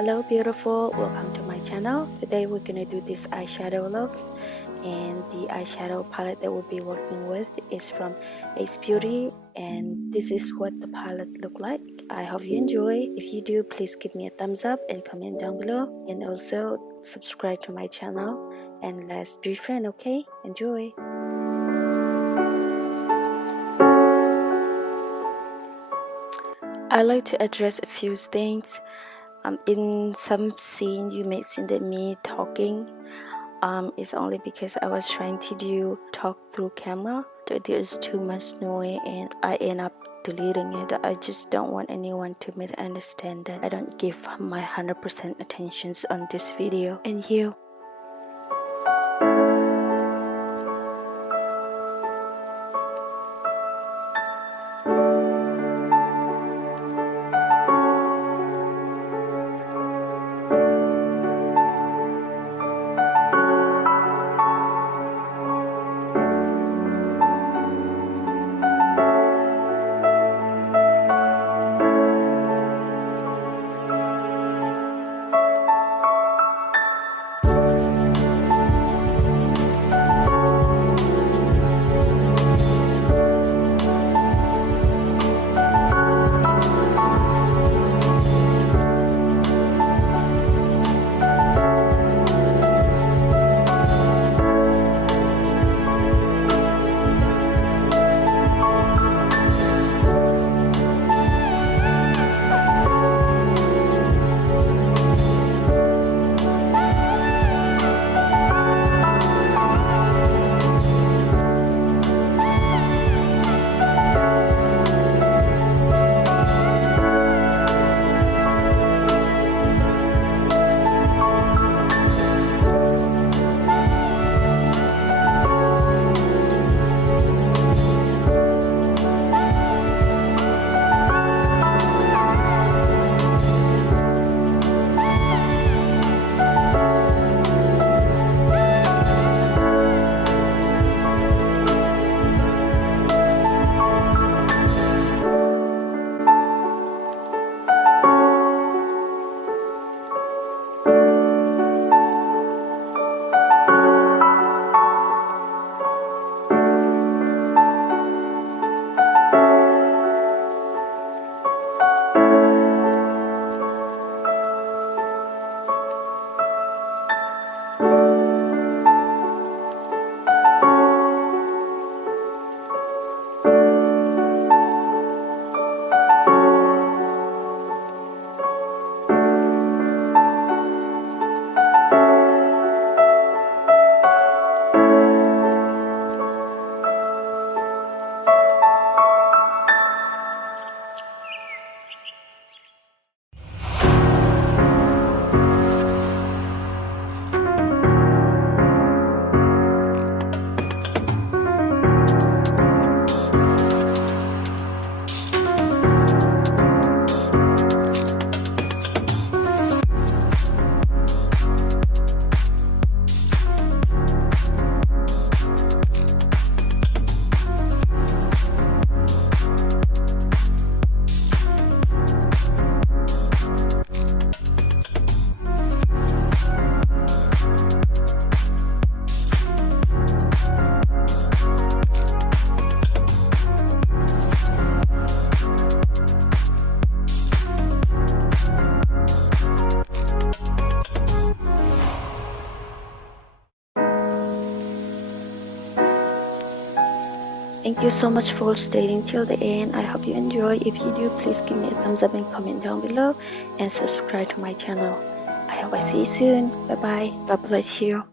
Hello beautiful, welcome to my channel. Today we're gonna do this eyeshadow look, and the eyeshadow palette that we'll be working with is from Acebeaute, and this is what the palette look like. I hope you enjoy. If you do, please give me a thumbs up and comment down below, and also subscribe to my channel, and let's be friends. Okay, enjoy. I like to address a few things. In some scene you may see that me talking it's only because I was trying to talk through camera. There's too much noise and I end up deleting it. I just don't want anyone to misunderstand that I don't give my 100% attention on this video. And you. Thank you so much for staying till the end. I hope you enjoy. If you do, please give me a thumbs up and comment down below, and subscribe to my channel. I hope I see you soon. Bye bye. God bless you.